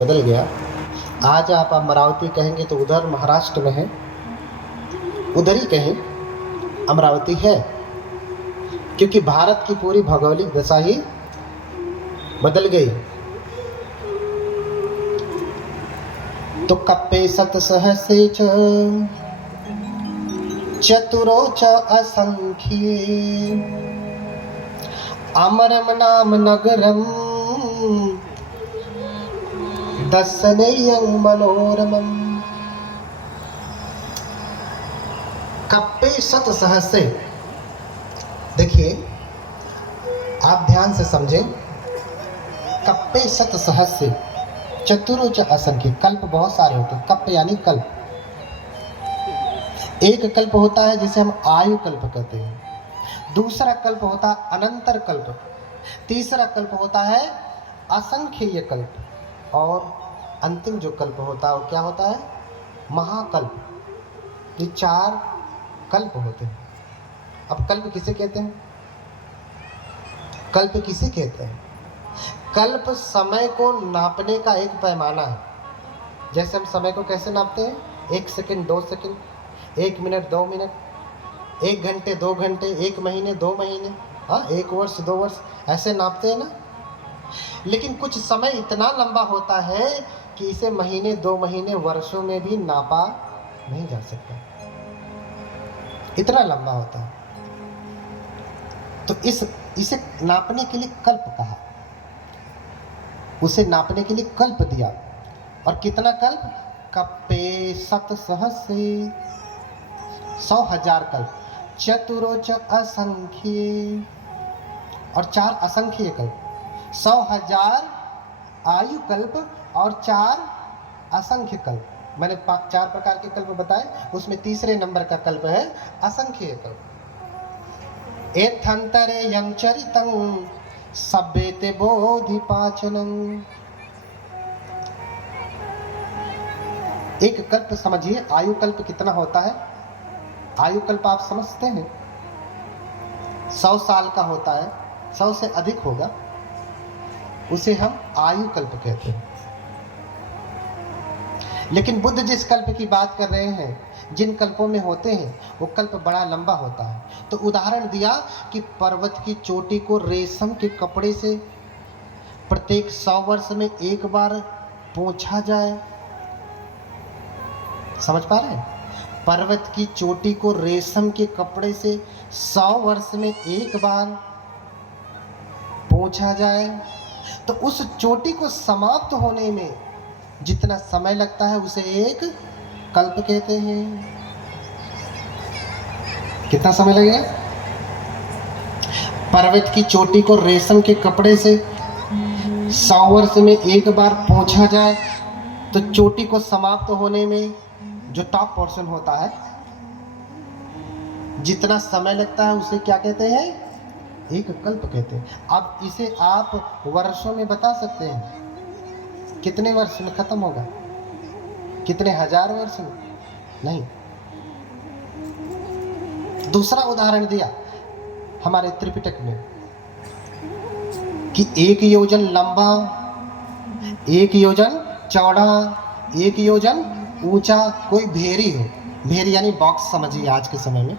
बदल गया। आज आप अमरावती कहेंगे तो उधर महाराष्ट्र में है, उधर ही कहीं अमरावती है, क्योंकि भारत की पूरी भौगोलिक दशा ही बदल गई। तो कप्पे सत सहस्रे च चतुरो च असंख्ये अमरम नाम नगरम दर्शनेयं मनोरमम्। कप्पे शत सहस्रे, देखिए आप ध्यान से समझें। कप्पे शत सहस्रे चतुरो च असंख्य, कल्प बहुत सारे होते हैं। कप्प यानी कल्प। एक कल्प होता है जिसे हम आयु कल्प कहते हैं, दूसरा कल्प होता है अनंतर कल्प, तीसरा कल्प होता है असंख्य कल्प, और अंतिम जो कल्प होता है वो क्या होता है? महाकल्प। ये चार कल्प होते हैं। अब कल्प किसे कहते हैं? कल्प किसे कहते हैं? कल्प समय को नापने का एक पैमाना है। जैसे हम समय को कैसे नापते हैं? 1 सेकंड, 2 सेकंड, 1 मिनट, 2 मिनट, 1 घंटे, 2 घंटे, 1 महीने, 2 महीने, 1 वर्ष, 2 वर्ष, ऐसे नापते हैं ना। लेकिन कुछ समय इतना लंबा होता है कि इसे महीने, 2 महीने, वर्षों में भी नापा नहीं जा सकता, इतना लंबा होता है। तो इसे नापने के लिए कल्प कहा, उसे नापने के लिए कल्प दिया। और कितना कल्प? कप्पे शत सहस्रे, 100,000 कल्प, चतुरोच असंख्ये, और 4 असंख्य कल्प। 100,000 आयु कल्प और 4 असंख्य कल्प। मैंने 4 प्रकार के कल्प बताए, उसमें तीसरे नंबर का कल्प है असंख्य कल्प। एथंतरे यं चरितं सभ्यते बोधिपाचनं। एक कल्प समझिए, आयु कल्प कितना होता है? आयु कल्प आप समझते हैं, 100 साल का होता है, 100 से अधिक होगा, उसे हम आयु कल्प कहते हैं। लेकिन बुद्ध जिस कल्प की बात कर रहे हैं, जिन कल्पों में होते हैं, वो कल्प बड़ा लंबा होता है। तो उदाहरण दिया कि पर्वत की चोटी को रेशम के कपड़े से प्रत्येक 100 वर्ष में एक बार पोंछा जाए। समझ पा रहे हैं? पर्वत की चोटी को रेशम के कपड़े से 100 वर्ष में एक बार पोंछा जाए, तो उस चोटी को समाप्त होने में जितना समय लगता है उसे एक कल्प कहते हैं। कितना समय लगेगा? पर्वत की चोटी को रेशम के कपड़े से 100 वर्ष में एक बार पोंछा जाए, तो चोटी को समाप्त होने में जो टॉप पोर्शन होता है, जितना समय लगता है उसे क्या कहते हैं? एक कल्प कहते हैं। अब इसे आप वर्षों में बता सकते हैं, कितने वर्ष में खत्म होगा? कितने हजार वर्ष में? नहीं। दूसरा उदाहरण दिया हमारे त्रिपिटक में कि 1 योजन लंबा, 1 योजन चौड़ा, 1 योजन ऊंचा कोई भेरी हो। भेरी यानी बॉक्स समझिए आज के समय में।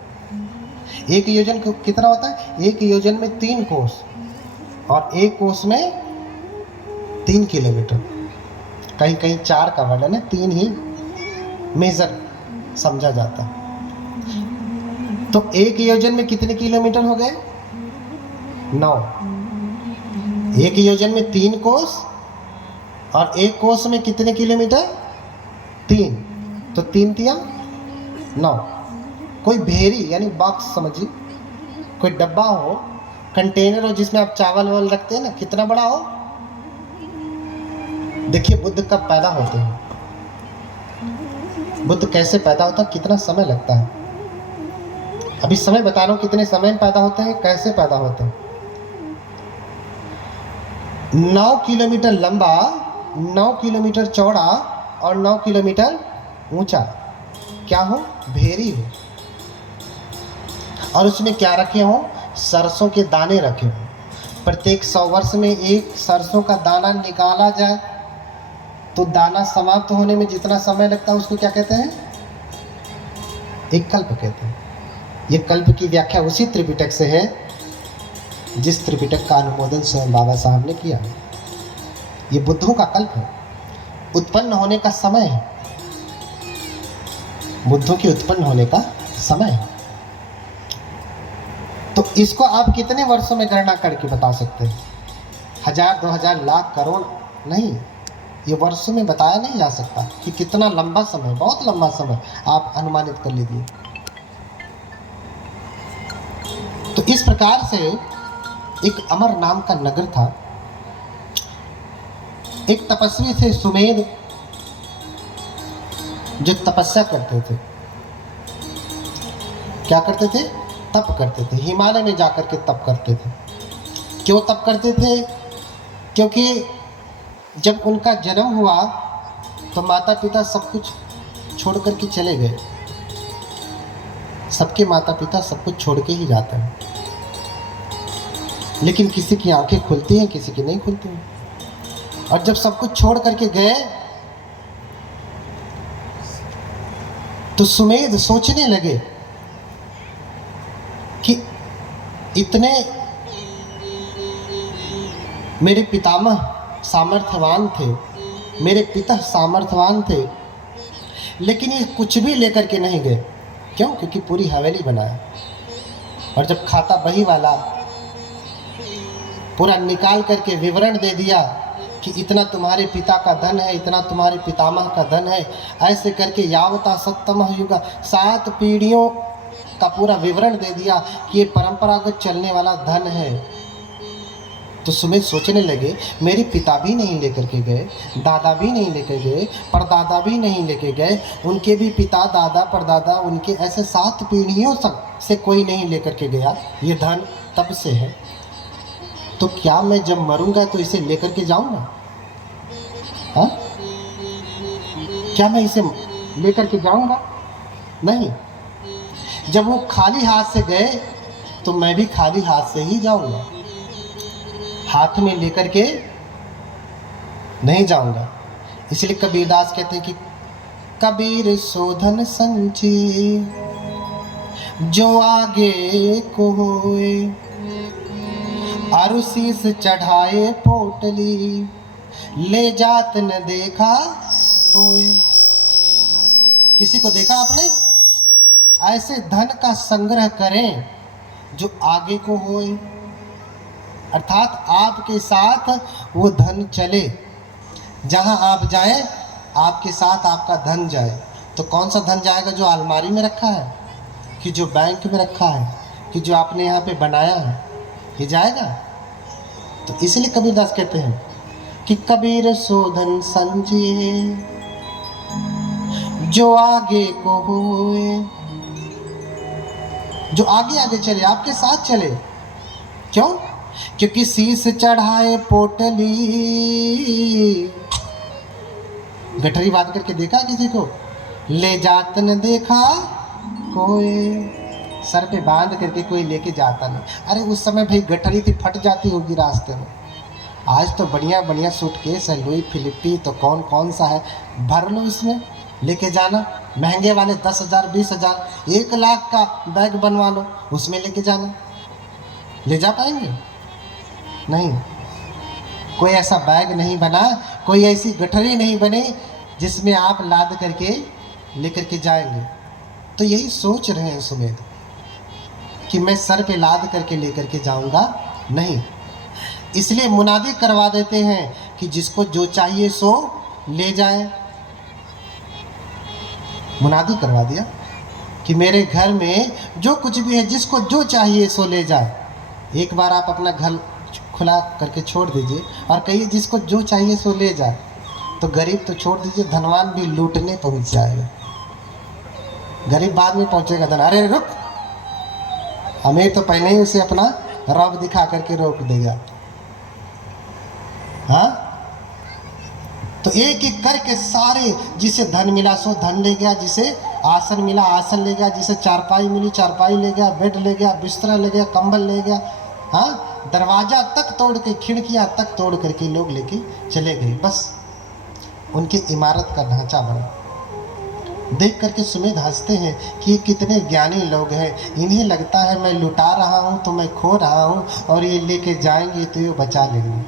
1 योजन कितना होता है? 1 योजन में 3 कोस, और 1 कोस में 3 किलोमीटर। कहीं कहीं 4 का वर्णन है, 3 ही मेजर समझा जाता है। तो 1 योजन में कितने किलोमीटर हो गए? 9। 1 योजन में 3 कोस, और 1 कोस में कितने किलोमीटर? 3। तो 3 तिया 9। कोई भेरी यानी बॉक्स समझिए, कोई डब्बा हो, कंटेनर हो जिसमें आप चावल वावल रखते हैं ना, कितना बड़ा हो? देखिए बुद्ध कब पैदा होते हैं, बुद्ध कैसे पैदा होता है, कितना समय लगता है। अभी समय बता रहा हूं कितने समय में पैदा होते हैं, कैसे पैदा होते हैं। 9 किलोमीटर लंबा, 9 किलोमीटर चौड़ा और 9 किलोमीटर ऊंचा क्या हो? भेरी हो। और उसमें क्या रखे हो? सरसों के दाने रखे हो। प्रत्येक 100 वर्ष में एक सरसों का दाना निकाला जाए, तो दाना समाप्त होने में जितना समय लगता है उसको क्या कहते हैं? एक कल्प कहते हैं। ये कल्प की व्याख्या उसी त्रिपिटक से है जिस त्रिपिटक का अनुमोदन स्वयं बाबा साहब ने किया। ये बुद्धों का कल्प है, उत्पन्न होने का समय है, बुद्धों के उत्पन्न होने का समय है। तो इसको आप कितने वर्षों में गणना करके बता सकते हैं? 1000, 2000, लाख, करोड़ नहीं, ये वर्षों में बताया नहीं जा सकता कि कितना लंबा समय, बहुत लंबा समय आप अनुमानित कर लीजिए। तो इस प्रकार से एक अमर नाम का नगर था। एक तपस्वी थे सुमेध, जो तपस्या करते थे। क्या करते थे? तप करते थे। हिमालय में जाकर के तप करते थे। क्यों तप करते थे? क्योंकि जब उनका जन्म हुआ तो माता पिता सब कुछ छोड़ कर के चले गए। सबके माता पिता सब कुछ छोड़ के ही जाते हैं, लेकिन किसी की आंखें खुलती हैं, किसी की नहीं खुलती हैं। और जब सब कुछ छोड़ करके गए तो सुमेध सोचने लगे कि इतने मेरे पितामह सामर्थ्यवान थे, मेरे पिता सामर्थ्यवान थे, लेकिन ये कुछ भी लेकर के नहीं गए। क्यों? क्योंकि पूरी हवेली बनाया और जब खाता बही वाला पूरा निकाल करके विवरण दे दिया कि इतना तुम्हारे पिता का धन है, इतना तुम्हारे पितामह का धन है, ऐसे करके यावता सत्तमः युगा 7 पीढ़ियों का पूरा विवरण दे दिया कि ये परंपरागत चलने वाला धन है। तो सुमेध सोचने लगे, मेरे पिता भी नहीं लेकर के गए, दादा भी नहीं लेकर गए, परदादा भी नहीं लेके गए, उनके भी पिता, दादा, परदादा, उनके ऐसे 7 पीढ़ियों तक से कोई नहीं लेकर के गया। ये धन तब से है, तो क्या मैं जब मरूंगा तो इसे लेकर के जाऊंगा? हाँ, क्या मैं इसे लेकर के जाऊंगा? नहीं। जब वो खाली हाथ से गए तो मैं भी खाली हाथ से ही जाऊंगा, हाथ में लेकर के नहीं जाऊंगा। इसलिए कबीरदास कहते हैं कि कबीर सोधन संची जो आगे को होए, अरु शीस चढ़ाए पोटली ले जात न देखा होए। किसी को देखा आपने? ऐसे धन का संग्रह करें जो आगे को होए, अर्थात आपके साथ वो धन चले, जहां आप जाए आपके साथ आपका धन जाए। तो कौन सा धन जाएगा? जो अलमारी में रखा है, कि जो बैंक में रखा है, कि जो आपने यहाँ पे बनाया है, ये जाएगा। तो इसलिए कबीरदास कहते हैं कि कबीर सोधन संचिए जो आगे को होए, जो आगे आगे चले, आपके साथ चले। क्यों? क्योंकि शीस चढ़ाए पोटली, गठरी बांध करके देखा किसी को? ले जात न देखा कोई, सर पे बांध करके कोई लेके जाता नहीं। अरे उस समय भाई गठरी थी, फट जाती होगी रास्ते में। आज तो बढ़िया बढ़िया सूटकेस है, लुई फिलिप्पी, तो कौन कौन सा है, भर लो इसमें, लेके जाना। महंगे वाले 10,000, 20,000, 1 लाख का बैग बनवा लो, उसमें लेके जाना। ले जा पाएंगे? नहीं। कोई ऐसा बैग नहीं बना, कोई ऐसी गठरी नहीं बनी जिसमें आप लाद करके लेकर के जाएंगे। तो यही सोच रहे हैं सुमेध कि मैं सर पे लाद करके लेकर के जाऊंगा नहीं। इसलिए मुनादी करवा देते हैं कि जिसको जो चाहिए सो ले जाए। मुनादी करवा दिया कि मेरे घर में जो कुछ भी है, जिसको जो चाहिए सो ले जाए। एक बार आप अपना घर खुला करके छोड़ दीजिए और कहिए जिसको जो चाहिए सो ले जाए, तो गरीब तो छोड़ दीजिए, धनवान भी लूटने पहुंच जाएगा। गरीब बाद में पहुंचेगा धन, अरे रुक, अमीर तो पहले ही उसे अपना रब दिखा करके रोक देगा। हाँ, तो एक एक करके सारे, जिसे धन मिला सो धन ले गया, जिसे आसन मिला आसन ले गया, जिसे चारपाई मिली चारपाई ले गया, बेड ले गया, बिस्तरा ले गया, कंबल ले गया। हाँ, दरवाजा तक तोड़ के, खिड़कियां तक तोड़ करके लोग लेके चले गए। बस उनकी इमारत का ढांचा बना। देख करके सुमेध हंसते हैं कि ये कितने ज्ञानी लोग हैं, इन्हें लगता है मैं लुटा रहा हूँ तो मैं खो रहा हूँ, और ये लेके जाएंगे तो ये बचा लेंगे।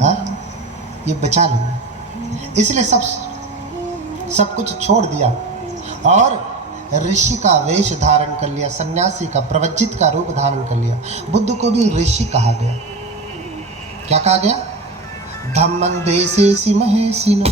हाँ, ये बचा लेंगे। इसलिए सब कुछ छोड़ दिया और ऋषि का वेश धारण कर लिया, सन्यासी का, प्रवज्जित का रूप धारण कर लिया। बुद्ध को भी ऋषि कहा गया। क्या कहा गया? धम्मं देशेसि महेशिनो